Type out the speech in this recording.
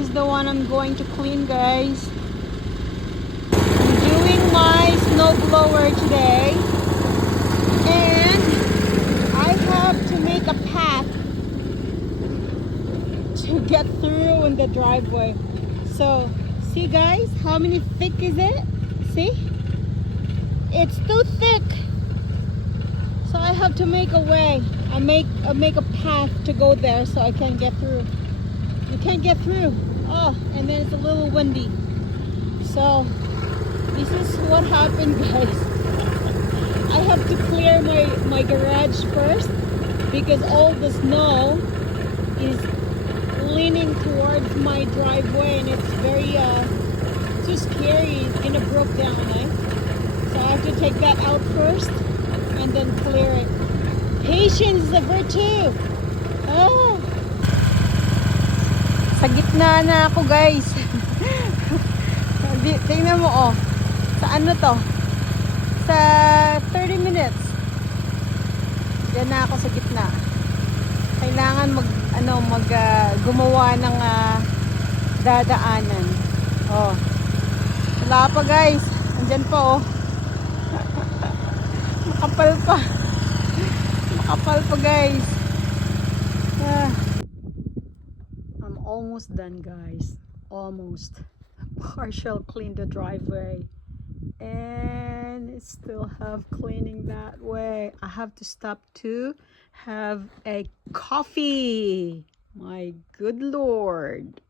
is the one I'm going to clean, guys. I'm doing my snow blower today. And I have to make a path to get through in the driveway. So, see guys, how many thick is it? See? It's too thick. So I have to make a way. I make a path to go there so I can get through. You can't get through. Oh, and then it's a little windy. So this is what happened, guys. I have to clear my garage first because all the snow is leaning towards my driveway and it's very too scary. It's gonna broke down, eh? So I have to take that out first and then clear it. Patience is a virtue. Oh. Sa gitna na ako, guys. Tingnan mo, oh. Sa ano to? Sa 30 minutes. Diyan na ako sa gitna. Kailangan gumawa ng dadaanan. Oh. Wala pa, guys. Andyan pa, oh. Makapal pa. Makapal pa, guys. Yeah. I'm almost done, guys. Almost. Partial clean the driveway. And it still have cleaning that way. I have to stop to have a coffee. My good Lord.